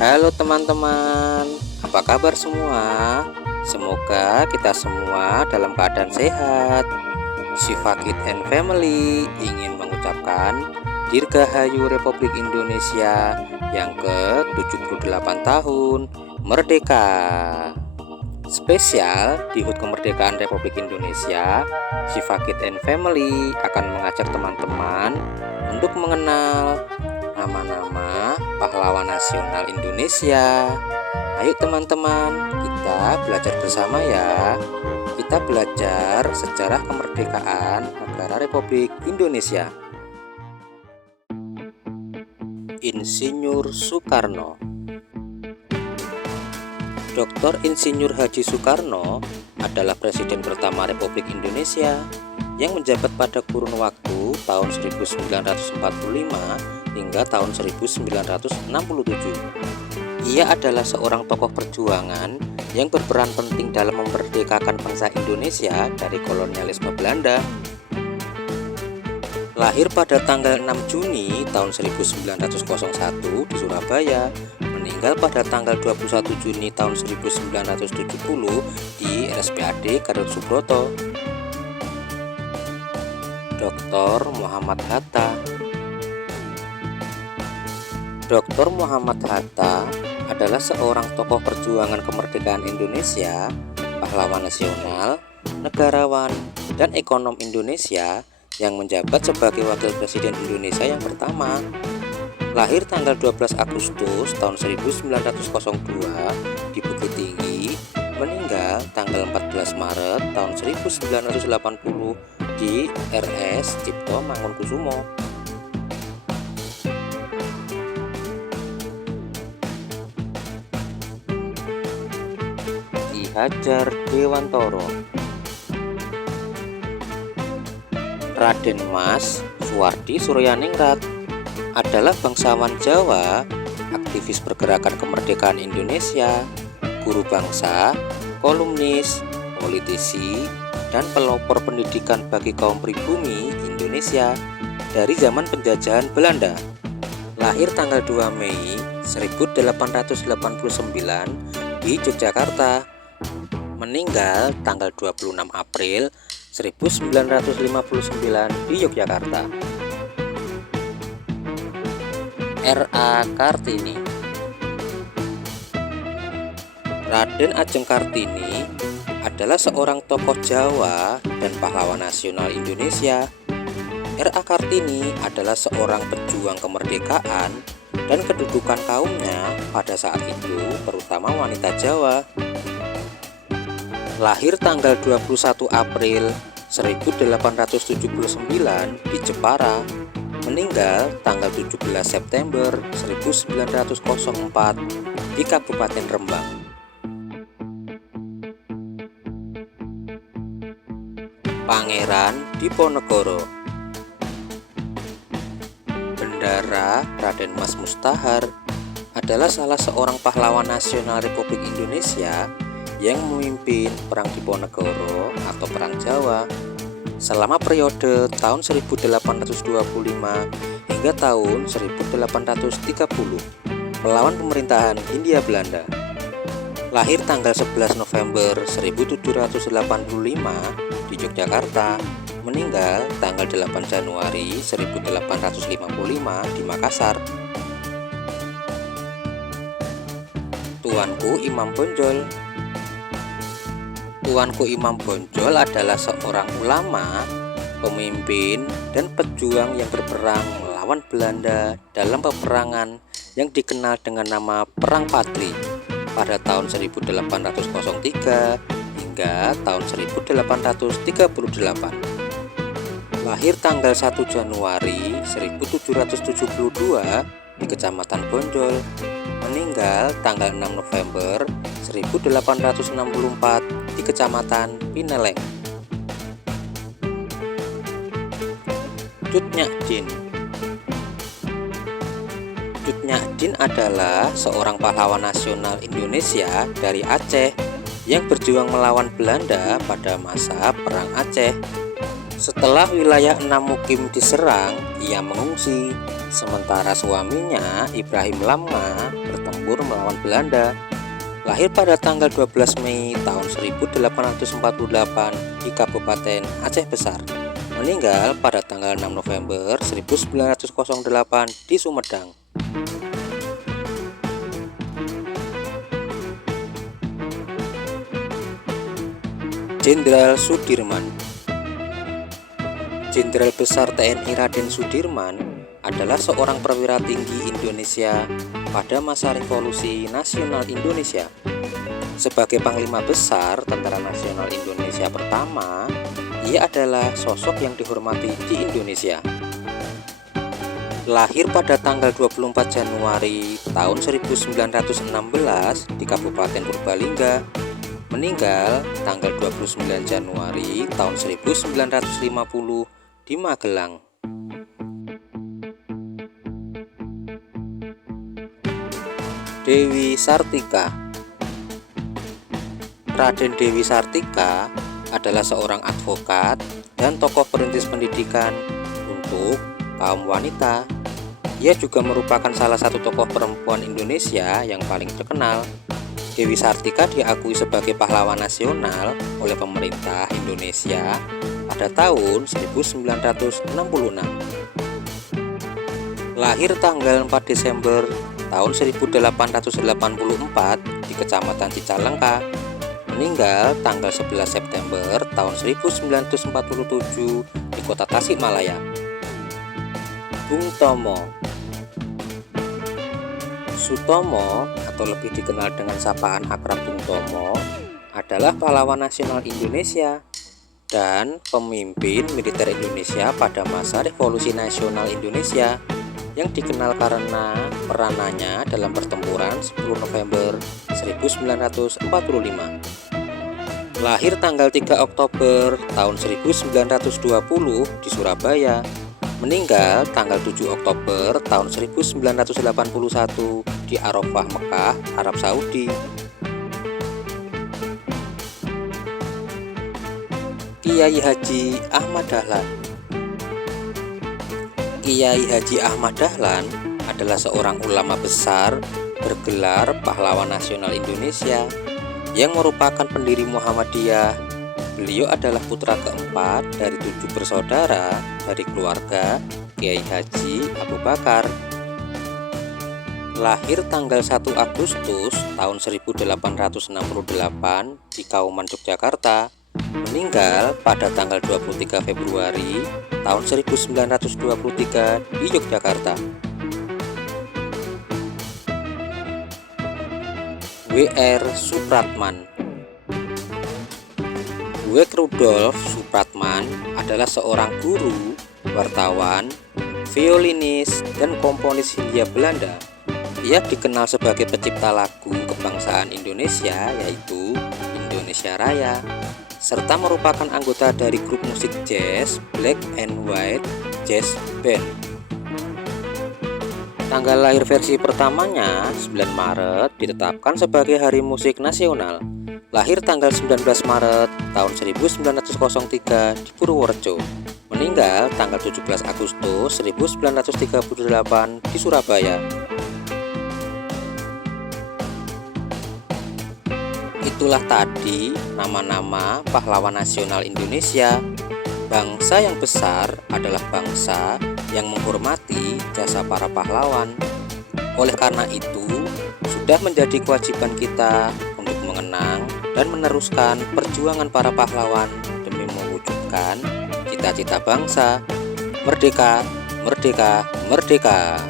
Halo teman-teman, apa kabar semua? Semoga kita semua dalam keadaan sehat. Syifa Kid and Family ingin mengucapkan Dirgahayu Republik Indonesia yang ke-78 tahun Merdeka. Spesial di HUT Kemerdekaan Republik Indonesia, Syifa Kid and Family akan mengajak teman-teman untuk mengenal nama-nama pahlawan nasional Indonesia. Ayo teman-teman, kita belajar bersama ya. Kita belajar sejarah kemerdekaan negara Republik Indonesia. Insinyur Soekarno. Dr. Insinyur Haji Soekarno adalah Presiden pertama Republik Indonesia yang menjabat pada kurun waktu tahun 1945 hingga tahun 1967. Ia adalah seorang tokoh perjuangan yang berperan penting dalam memerdekakan bangsa Indonesia dari kolonialisme Belanda. Lahir pada tanggal 6 Juni tahun 1901 di Surabaya, meninggal pada tanggal 21 Juni tahun 1970 di RSPAD Gatot Subroto. Dr. Muhammad Hatta. Dr. Muhammad Hatta adalah seorang tokoh perjuangan kemerdekaan Indonesia, pahlawan nasional, negarawan, dan ekonom Indonesia yang menjabat sebagai Wakil Presiden Indonesia yang pertama. Lahir tanggal 12 Agustus tahun 1902 di Bukit Tinggi, meninggal tanggal 14 Maret tahun 1980 di RS Cipto Mangunkusumo. Ki Hajar Dewantoro. Raden Mas Suwardi Suryaningrat adalah bangsawan Jawa, aktivis pergerakan kemerdekaan Indonesia, guru bangsa, kolumnis, politisi, dan pelopor pendidikan bagi kaum pribumi Indonesia dari zaman penjajahan Belanda. Lahir tanggal 2 Mei 1889 di Yogyakarta, meninggal tanggal 26 April 1959 di Yogyakarta. R.A. Kartini. Raden Ajeng Kartini adalah seorang tokoh Jawa dan pahlawan nasional Indonesia. R.A. Kartini adalah seorang pejuang kemerdekaan dan kedudukan kaumnya pada saat itu, terutama wanita Jawa. Lahir tanggal 21 April 1879 di Jepara, meninggal tanggal 17 September 1904 di Kabupaten Rembang. Pangeran Diponegoro. Bendara Raden Mas Mustahar adalah salah seorang pahlawan nasional Republik Indonesia yang memimpin Perang Diponegoro atau Perang Jawa selama periode tahun 1825 hingga tahun 1830 melawan pemerintahan Hindia Belanda. Lahir tanggal 11 November 1785 di Yogyakarta, meninggal tanggal 8 Januari 1855 di Makassar. Tuanku Imam Bonjol. Tuanku Imam Bonjol adalah seorang ulama, pemimpin, dan pejuang yang berperang melawan Belanda dalam peperangan yang dikenal dengan nama Perang Patri pada tahun 1803 hingga tahun 1838. Lahir tanggal 1 Januari 1772 di Kecamatan Bonjol, meninggal tanggal 6 November 1864 di Kecamatan Pineleng. Cut Nyak Dien. Cut Nyak Dien adalah seorang pahlawan nasional Indonesia dari Aceh yang berjuang melawan Belanda pada masa Perang Aceh. Setelah wilayah Enam Mukim diserang, ia mengungsi Sementara suaminya, Ibrahim Lama, bertempur melawan Belanda. Lahir pada tanggal 12 Mei tahun 1848 di Kabupaten Aceh Besar. Meninggal pada tanggal 6 November 1908 di Sumedang. Jenderal Sudirman. Jenderal Besar TNI Raden Sudirman adalah seorang perwira tinggi Indonesia pada masa Revolusi Nasional Indonesia. Sebagai Panglima Besar Tentara Nasional Indonesia pertama, ia adalah sosok yang dihormati di Indonesia. Lahir pada tanggal 24 Januari tahun 1916 di Kabupaten Purbalingga. Meninggal tanggal 29 Januari tahun 1950 di Magelang. Dewi Sartika. Raden Dewi Sartika adalah seorang advokat dan tokoh perintis pendidikan untuk kaum wanita. Ia juga merupakan salah satu tokoh perempuan Indonesia yang paling terkenal. Dewi Sartika diakui sebagai pahlawan nasional oleh pemerintah Indonesia pada tahun 1966. Lahir tanggal 4 Desember tahun 1884 di Kecamatan Cicalengka. Meninggal tanggal 11 September tahun 1947 di Kota Tasikmalaya. Bung Tomo. Sutomo atau lebih dikenal dengan sapaan akrab Bung Tomo adalah pahlawan nasional Indonesia dan pemimpin militer Indonesia pada masa Revolusi Nasional Indonesia yang dikenal karena peranannya dalam pertempuran 10 November 1945. Lahir tanggal 3 Oktober tahun 1920 di Surabaya. Meninggal tanggal 7 Oktober tahun 1981 di Arafah, Mekah, Arab Saudi. Kiai Haji Ahmad Dahlan. Kiai Haji Ahmad Dahlan adalah seorang ulama besar bergelar pahlawan nasional Indonesia yang merupakan pendiri Muhammadiyah. Beliau adalah putra keempat dari 7 bersaudara dari keluarga Kiai Haji Abu Bakar. Lahir tanggal 1 Agustus tahun 1868 di Kauman, Yogyakarta. Meninggal pada tanggal 23 Februari tahun 1923 di Yogyakarta. W.R. Supratman. W. Rudolf Supratman adalah seorang guru, wartawan, violinis, dan komponis Hindia Belanda. Ia dikenal sebagai pencipta lagu kebangsaan Indonesia, yaitu Indonesia Raya, serta merupakan anggota dari grup musik jazz Black and White Jazz Band. Tanggal lahir versi pertamanya 9 Maret ditetapkan sebagai Hari Musik Nasional. Lahir tanggal 19 Maret tahun 1903 di Purworejo. Meninggal tanggal 17 Agustus 1938 di Surabaya. Itulah tadi nama-nama pahlawan nasional Indonesia. Bangsa yang besar adalah bangsa yang menghormati jasa para pahlawan. Oleh karena itu, sudah menjadi kewajiban kita untuk mengenang dan meneruskan perjuangan para pahlawan demi mewujudkan cita-cita bangsa. Merdeka, merdeka, merdeka.